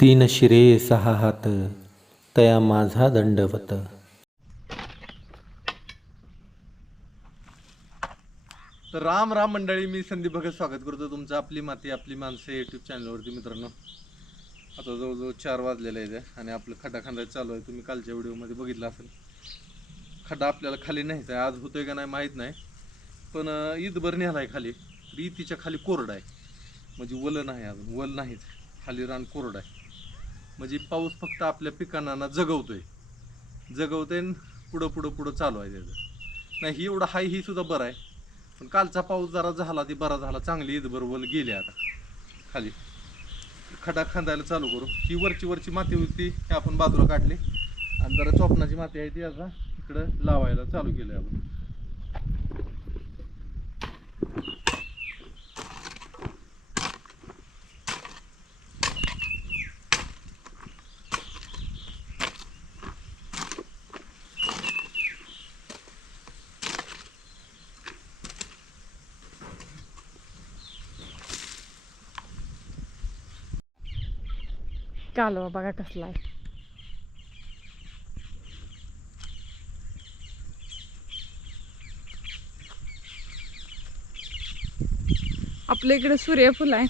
तीन शिरे सहा हात तया माझा दंडवत. तर राम राम मंडळी, मी संदीप भगत स्वागत करतो तुमचं आपली माती आपली माणसं यूट्यूब चॅनलवरती. मित्रांनो, आता जवळजवळ 4 वाजलेले आहेत आणि आपलं खड्डा खांदायचं चालू आहे. तुम्ही कालच्या व्हिडिओमध्ये बघितलं असेल. खड्डा आपल्याला खाली न्यायचा आहे. आज होतोय का नाही माहीत नाही, पण ईदभर न्यायला आहे खाली. रीतीच्या खाली कोरडा आहे, म्हणजे वल नाही, अजून वल नाहीच, खाली रान कोरडा आहे. म्हणजे पाऊस फक्त आपल्या पिकांना जगवतोय पुढं पुढं पुढं चालू आहे त्याचं. नाही, ही एवढं हाय ही सुद्धा बरं आहे, पण कालचा पाऊस जरा झाला ती बरा झाला. चांगली ईदभर वल गेली. आता खाली खड्डा खांदायला चालू करू. ही वरची माती होती ती आपण बाजूला काढली आणि जरा चोपणाची माती आहे ती आता इकडं लावायला चालू केलं आपण. कालवा बघा कसला आहे. आपल्या इकडे सूर्यफूल आहे.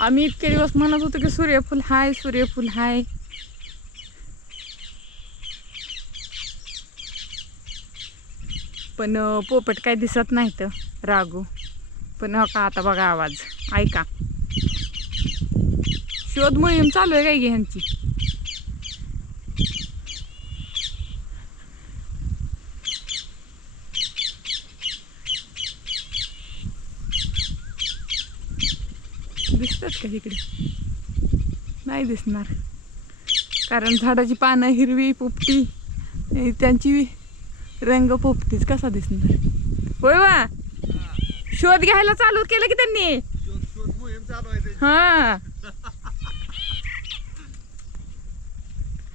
आम्ही इतके दिवस म्हणत होतो की सूर्यफूल हाय सूर्यफूल हाय. पण पोपट काय दिसत नाही तर रागू. पण हो का, आता बघा आवाज ऐका. शोध मोहीम चालू आहे काय की ह्यांची. दिसतात का इकडे? नाही दिसणार, कारण झाडाची पानं हिरवी पोपटी, त्यांची रंग पोपटीच कसा दिसणार. होय वा, शोध घ्यायला चालू केलं की त्यांनी. शोध मोहीम चालू आहे. हा,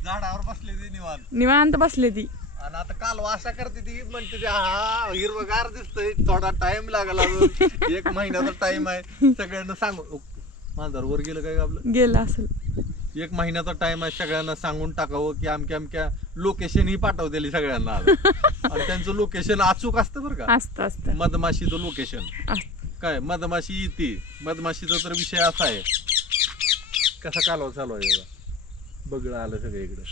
झाडावर बसले ती निवांत बसले ती. आणि आता कालवा अशा करते ती, म्हणते ती हा हिरवगार दिसतंय, थोडा टाइम लागला, अजून 1 महिन्याचा टाइम आहे. सगळ्यांना सांगू माझा वर गेलं काय आपलं, गेला असेल. 1 महिन्याचा टाइम आहे. सगळ्यांना सांगून टाकावं की अमक्या लोकेशन ही पाठवतेली सगळ्यांना आणि त्यांचं लोकेशन अचूक असतं बरं का. असतं मधमाशीचं लोकेशन काय, मधमाशी येते. मधमाशीचा तर विषय असा आहे. कसा कालवा चालू आहे बघलं आलं सगळं इकडं.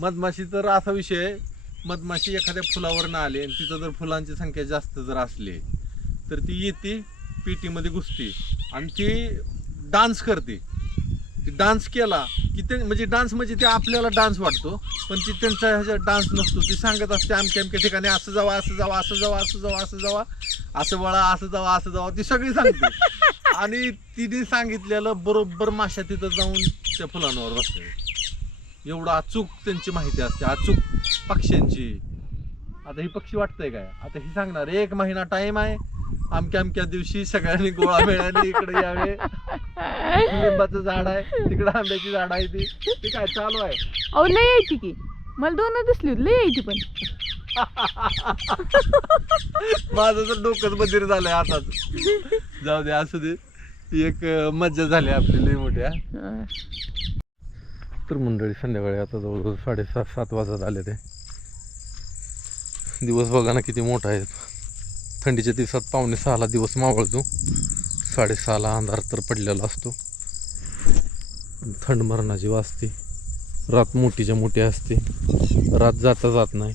मधमाशी तर असा विषय आहे, मधमाशी एखाद्या फुलावर ना आली आणि तिथं जर फुलांची संख्या जास्त जर असली तर ती येते, पेटीमध्ये घुसते आणि ती डान्स करते. ती डान्स केला की ते म्हणजे डान्स म्हणजे ते आपल्याला डान्स वाटतो, पण ती त्यांचा ह्याचा डान्स नसतो. ती सांगत असते अमक्या ठिकाणी असं जावा असं जावा असं जावा असं जावा असं जावा असं वळा असं जावा असं जावा, ती सगळी सांगते. आणि तिने सांगितलेलं बरोबर माश्या तिथं जाऊन त्या फुलांवर बसते. एवढं अचूक त्यांची माहिती असते, अचूक पक्ष्यांची. आता ही पक्षी वाटतंय काय, आता ही सांगणार 1 महिना टाइम आहे, अमक्या दिवशी सगळ्यांनी गोळा मिळाली इकडे यावे. लिंबाचं झाड आहे तिकडे, आंब्याची झाड आहे, ती काय चालू आहे. अहो लय यायची की, मला 2 दिसली लय यायची. पण माझं तर डोकंच बधीर झालंय आताच. जाऊ दे, असू दे, एक मज्जा झाली आपली लई मोठ्या. तर मंडळी, संध्याकाळी आता जवळजवळ 6:30-7 वाजत आले. ते दिवस बघा ना किती मोठा आहे. थंडीच्या दिवसात 5:45ला दिवस मावळतो, 6:30ला अंधार तर पडलेला असतो. थंड मरणाची वाजते, रात मोठीच्या मोठी असते, रात जात नाही.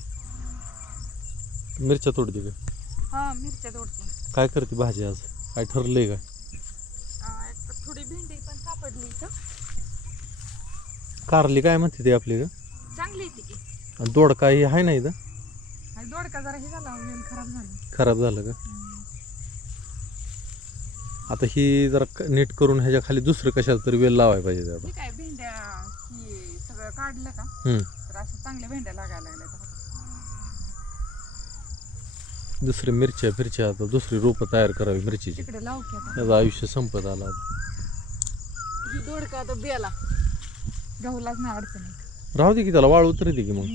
मिरच्या तोडते का? हा, मिरच्या तोडते. काय करते भाजी आज, काय ठरलंय का? थोडी भेंडी पण सापडली इथं. कारली काय म्हणते ते आपली का? चांगली येते की. आणि दोडका ही आहे ना इथं? दोडका जरा हे झाला, खराब झालं का? आता ही जरा नीट करून ह्याच्या खाली दुसरं कशाला तरी वेल लावायला पाहिजे. आता काय भेंड्या ही सगळं काढलं का तर असं चांगल्या भेंड्या लागायला लागल्या. दुसरी मिरच्या आता दुसरी रोपं तयार करावी मिरचीची. तिकडे लावू की आता. त्याचं आयुष्य संपत आला. ही दोडका आता बेला गहूलाच नाही अडचण येत. राहू दे की, त्याला वाळू उतरते की, मग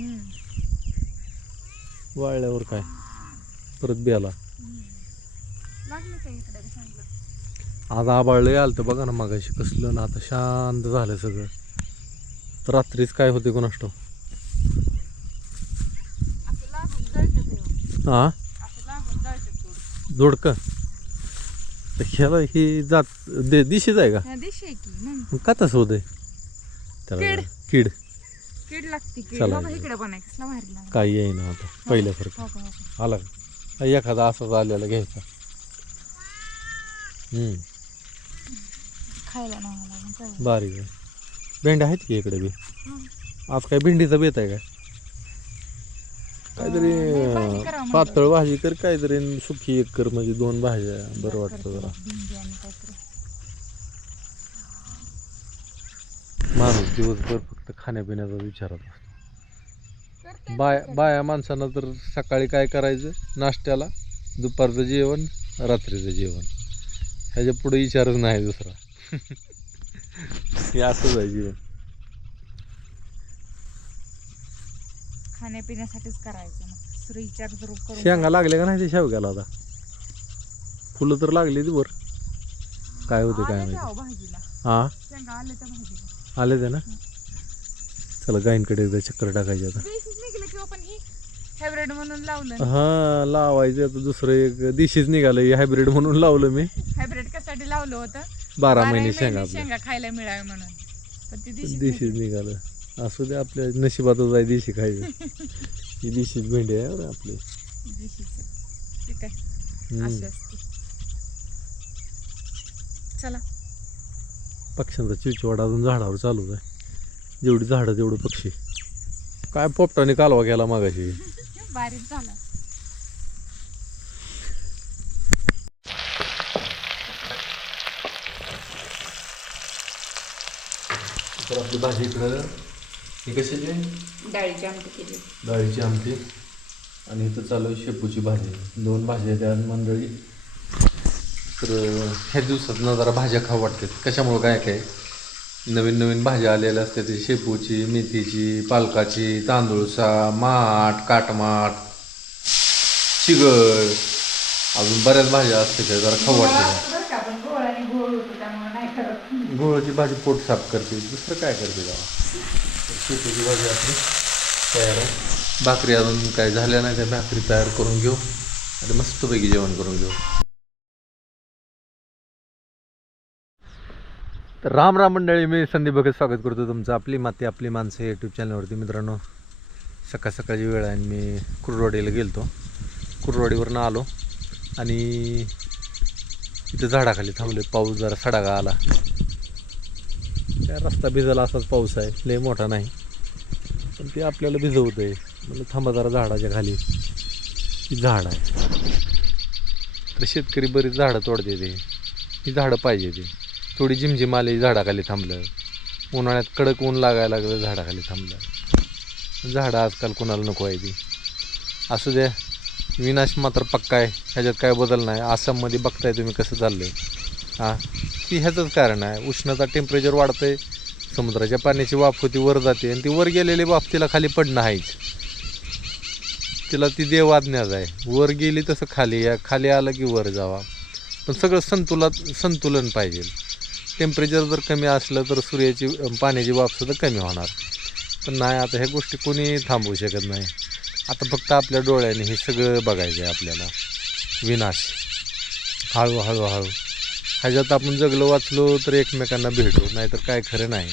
वाळल्यावर काय परत बियाला लागलं काय इकडे सांगितलं. आज आबाळलंय आलं तर बघा ना मगाशी कसलं ना आता शांत झालं सगळं. तर रात्रीच काय होते कोणास ठाऊक. असं लागून जळतं ते हो. हा असं लागून जळतं थोडं. जोडकं तर ह्याला ही जात दिशीच आहे का? ह्या दिवशी आहे की मग मग का तसं होतंय त्याला? कीड कीड लागते कीड. चला. बाबा इकडे पण आहे कसला भारी लागला. काही येई ना आता पहिल्यासारखं. हो का, हो का. आला का एखादा असाच आलेला घ्यायचा. खायला नाही लागून बारीक आहे. भेंड्या आहेत की इकडे बी. आज काय भेंडीचा बेत आहे काय? नाही, भाजी काहीतरी करावं पातळ भाजी कर, काहीतरी सुकी एक कर, म्हणजे 2 भाज्या बरं वाटतं जरा. भेंडी आणि काहीतरी. माणूस दिवसभर फक्त खाण्यापिण्याचा विचारत असतो. करते बाया माणसानं तर सकाळी काय करायचं, नाश्त्याला, दुपारचं जेवण, रात्रीचं जेवण, ह्याच्या पुढे विचारच नाही दुसरा. हे असंच आहे जीवन. खाण्यापिण्यासाठीच करायचं मग दुसरं विचार जरूर करून. शेंगा लागले का नाही ते शेवग्याला आता? फुलं तर लागली ती वर. काय होते काय आले माहिती. त्या हो भाजीला. हा शेंगा आले त्या भाजीला. आले ते ना. चला गायींकडे एकदा चक्कर टाकायची आता. देशीच निघले किंवा पण ही हायब्रिड म्हणून लावलं. हा लावायचं आता. दुसरं एक दिशीच निघालं हायब्रिड म्हणून लावलं मी. हायब्रिड कशासाठी लावलं होतं? 12 महिने शेंगा आपल्या शेंगा खायला मिळावे म्हणून. पण ती देशीच निघालं. असू दे, आपल्या नशिबातच आहे देशी खायचं. ही देशीच भेंडी आहे बरं आपली. ठीक आहे. अशी असते. चला. पक्ष्यांचा चिवचिवाड अजून झाडावर चालूच आहे. जेवढी झाडं तेवढं पक्षी. काय पोपटाने कालवा गेला मागाशी. बारीक झाला. तर आपली भाजी इकडं ही कशाची आहे? डाळीची आमटी केली. डाळीची आमटी. आणि इथं चालू आहे शेपूची भाजी. 2 भाज्या त्या मंडळी. तर ह्या दिवसात ना जरा भाज्या खाऊ वाटतात. कशामुळं काय काय नवीन नवीन भाज्या आलेल्या असतात. ती शेपूची, मेथीची, पालकाची, तांदूळसा, माठ, काटमाट, चिगळ, अजून बऱ्याच भाज्या असतात त्या जरा खाऊ वाटतात. गोळाची भाजी पोट साफ करते, दुसरं काय करते जरा. शेपूची भाजी आपली तयार आहे. भाकरी अजून काय झाल्या नाही, त्या भाकरी तयार करून घेऊ आणि मस्तपैकी जेवण करून घेऊ. तर राम राम मंडळी, मी संदीप भगत स्वागत करतो तुमचं आपली माती आपली माणसं यूट्यूब चॅनलवरती. मित्रांनो, सकाळ सकाळची वेळ आहे आणि मी कुर्डवाडीला गेलो. कुर्डवाडीवरनं आलो आणि इथं झाडाखाली थांबले. पाऊस जरा सडागा आला. काय रस्ता भिजला असाच पाऊस आहे, लय मोठा नाही, पण ते आपल्याला भिजवत आहे. म्हणजे थांबा जरा झाडाच्या खाली. ही झाड आहे. तर शेतकरी बरीच झाडं तोडते ते. ही झाडं पाहिजे ती. थोडी झिमझिम आली झाडाखाली थांबलं. उन्हाळ्यात कडक ऊन लागायला लागलं, झाडाखाली थांबलं. झाडं आजकाल कोणाला नको आहे ती. असू द्या, विनाश मात्र पक्का आहे, ह्याच्यात काय बदल नाही. आसाममध्ये बघताय तुम्ही कसं चाललं आहे. हां, ती ह्याचंच कारण आहे. उष्णता, टेम्परेचर वाढतं आहे, समुद्राच्या पाण्याची वाफ होती वर जाते आणि ती वर गेलेली वाफ तिला खाली पडणं आहेच. तिला ती देवाज्ञाच आहे. वर गेली तसं खाली या, खाली आलं की वर जावा. पण सगळं संतुलन पाहिजे. टेम्परेचर जर कमी असलं तर सूर्याची पाण्याची वाफसुद्धा कमी होणार. पण नाही, आता ह्या गोष्टी कोणी थांबवू शकत नाही. आता फक्त आपल्या डोळ्याने हे सगळं बघायचं आहे आपल्याला. विनाश हळूहळू ह्याच्यात आपण जगलो वाचलो तर एकमेकांना भेटू, नाहीतर काय खरं नाही.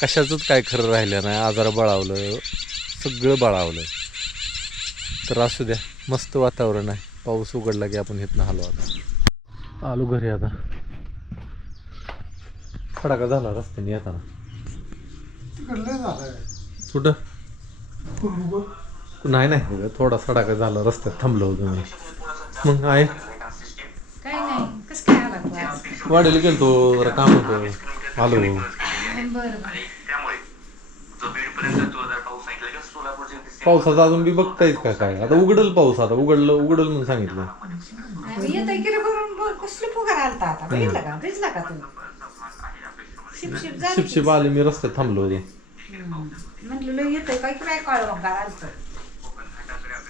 कशाचंच काय खरं राहिलं नाही. आजार बळावलं, सगळं बळावलं. तर असू द्या, मस्त वातावरण आहे. पाऊस उघडला की आपण इथनं हलू. आता आलो घरी. आता फडाका झाला रस्त्याने येताना. कुठं नाही, थोडा सडाका झाला, रस्त्यात थांबलो होतो मी. मग आहे काही नाही. कसं काय आला तू आज? वाढीला गेलतो, जरा काम होतं, आलो. बरं. पावसाचं अजून बी बघतायच का काय? आता उघडल पाऊस, आता उघडलं म्हणून सांगितलं. शिपशिप आली, मी रस्त्यात थांबलो होतो.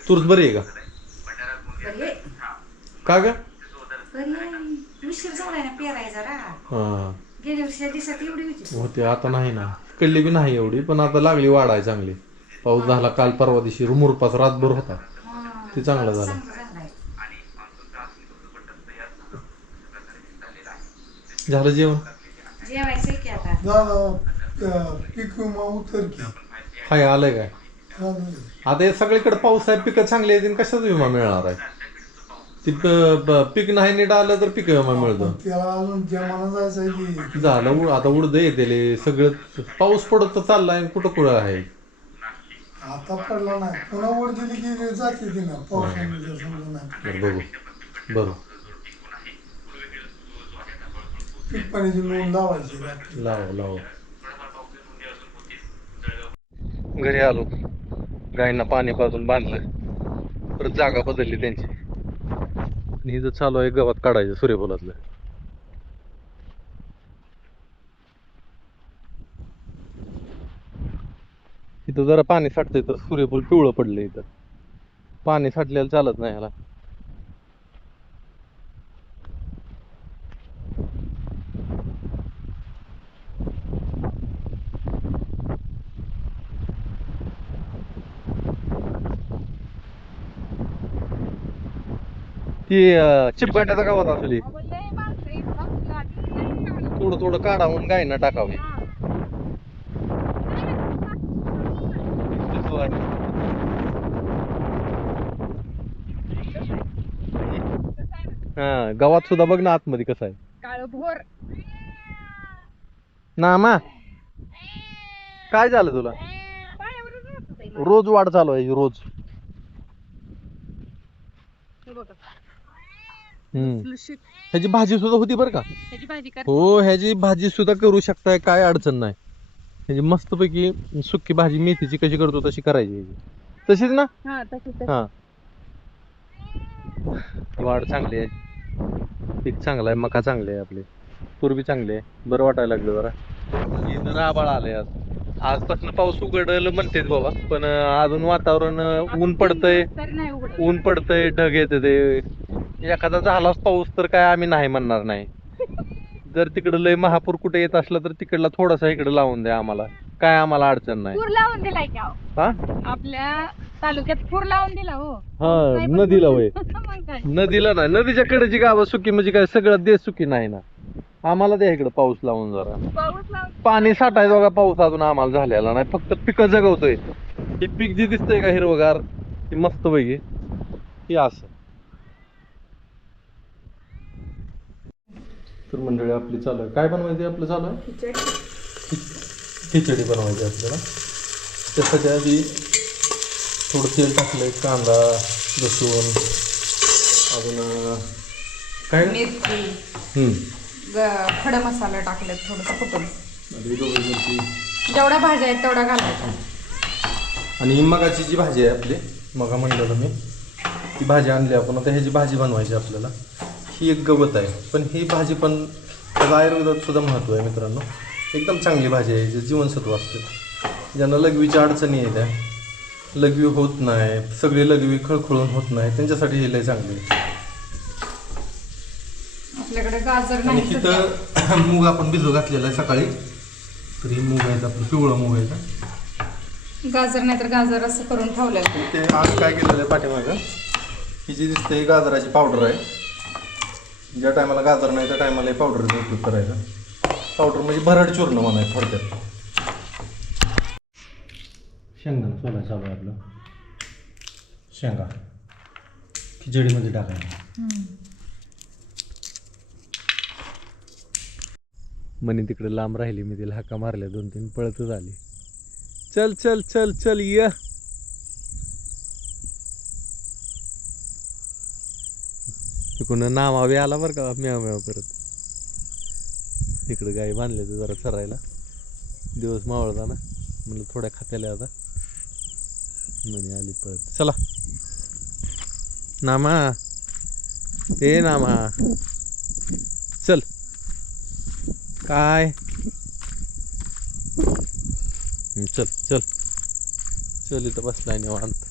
तूच बरी आहे का? का ग? उशीर झालाय ना पेरायचा जरा. हा गेल्या वर्षी दिवसात एवढी होती. होते आता नाही ना, कळली बी नाही एवढी, पण आता लागली वाढाय चांगली. पाऊस झाला काल परवा दिवशी, मुरपास रातभर होता, हा, ते चांगलं झालं. चांगलं झालंय. झालं जेवण? जेवायचंय की आता. पीक विमा उतर की हाय आलंय काय? झालं. आता हे सगळीकडे पाऊस आहे, पिकं चांगली आहेत, कशाचा विमा मिळणार आहे? ती पीक नाही नीट आलं तर पीक विमा मिळतो. त्याला अजून जमाना जायचं की झालं आता उडद येते सगळं, पाऊस पडत तर चाललाय, कुठं कुठं आहे. आता पडला नाही, पुन्हा वर दिली की जाते ती ना पावसाने जर समजा नाही. बरं बघू पीक पाण्याची नोंद लावायची रात्री. लाव घरी आलो, गायींना पाणी पाजून बांधलं, परत जागा बदलली त्यांची. आणि इथं चालू आहे गवत काढायचं सूर्यफुलातलं. इथं जरा पाणी साठतंय तर सूर्यफूल पिवळं पडलं. इथं पाणी साठलेलं चालत नाही ह्याला. ती चिपकाट्याचा गावात असली थोडं थोडं काढावून गायींना टाकावे. हा गावात सुद्धा बघ ना आतमध्ये कसं आहे. काळ भोर. नामा काय झालं तुला? रोज वाढ चालू आहे रोज. ह्याची भाजी सुद्धा होती बरं का. हो ह्याची भाजी सुद्धा करू शकताय, काय अडचण नाही. ह्याची मस्तपैकी सुकी भाजी मेथीची कशी करतो तशी करायची ह्याची. तशीच ना. हा वाढ चांगली आहे, पीक चांगलं आहे, मका चांगले आहे, आपले पूर्वी चांगले आहे. बरं वाटायला लागलं जरा. इथं आभाळ आलंय आज. आजपासून पाऊस उघडलं म्हणतेच बाबा, पण अजून वातावरण ऊन पडतंय ढग येते ते. एखादा झालाच पाऊस तर काय आम्ही नाही म्हणणार नाही. जर तिकडं लय महापूर कुठे येत असला तर तिकडला थोडासा इकडे लावून द्या आम्हाला, काय आम्हाला अडचण नाही. पूर लावून दिलाय की हा आपल्या तालुक्यात पूर लावून दिला. हो हा नदीला वय मग काय. नदीला नाही, नदीच्या कडेची गावं सुकी म्हणजे काय सगळं देश सुकी नाही ना. आम्हाला द्या इकडे पाऊस लावून जरा. पाऊस लावून पाणी साठायचं बघा, पाऊस अजून आम्हाला झालेला नाही, फक्त पिकं जगवतोय. हे पीक जे दिसतंय का हिरवगार, ते मस्त पैकी हे असं. तर मंडळी आपली चालू आहे, काय बनवायचं आपलं चालू आहे खिचडी बनवायची आपल्याला. त्यासाठी आधी थोडं तेल टाकलंय, कांदा लसूण अजून काय मिरची खडा मसाला टाकले थोडंसं कुटून. जेवढ्या भाज्या आहेत तेवढ्या घालायच्या. आणि मगाची जी भाजी आहे आपली, मगा म्हणलं मी, ती भाजी आणली आपण. आता ह्याची भाजी बनवायची आपल्याला. ही एक गवत आहे, पण ही भाजी पण त्याला आयुर्वेदात सुद्धा महत्त्व आहे मित्रांनो. एकदम चांगली भाजी आहे, जे जीवनसत्व असते. ज्यांना लघवीच्या अडचणी येत्या, लघवी होत नाही, सगळी लघवी खळखळून होत नाही, त्यांच्यासाठी हे लय चांगली आहे. आपल्याकडे गाजर आणि नाही. तिथं मूग आपण भिजू घातलेला आहे सकाळी. तर ही मूग आहे आपलं, पिवळं मूग आहे का. गाजर नाही तर गाजर असं करून ठेवलेलं. ते आज काय केलेलं आहे पाठीमागं, ही जी दिसते ही गाजराची पावडर आहे. ज्या टायमाला गाजर नाही त्या टायमाला हे पावडरचा उपयोग करायचा. पावडर म्हणजे भरड चूर्ण म्हणायचं थोडक्यात. शेंगदाणा सोला चालू आहे आपलं. शेंगा खिचडीमध्ये टाकायचं. मनी तिकडे लांब राहिली, मी तिला हाका मारल्या 2-3 पळतच आली. चल चल चल चल ये. तिकडून नामावे आला बरं का, म्याव म्याव करत. इकडे गाई बांधले ते जरा चरायला, दिवस मावळता ना, म्हणलं थोड्या खात्याला आता. म्हणे आली पळत. चला नामा, ए नामा चल. काय चल चल चल, इथं बसलाय निवांत.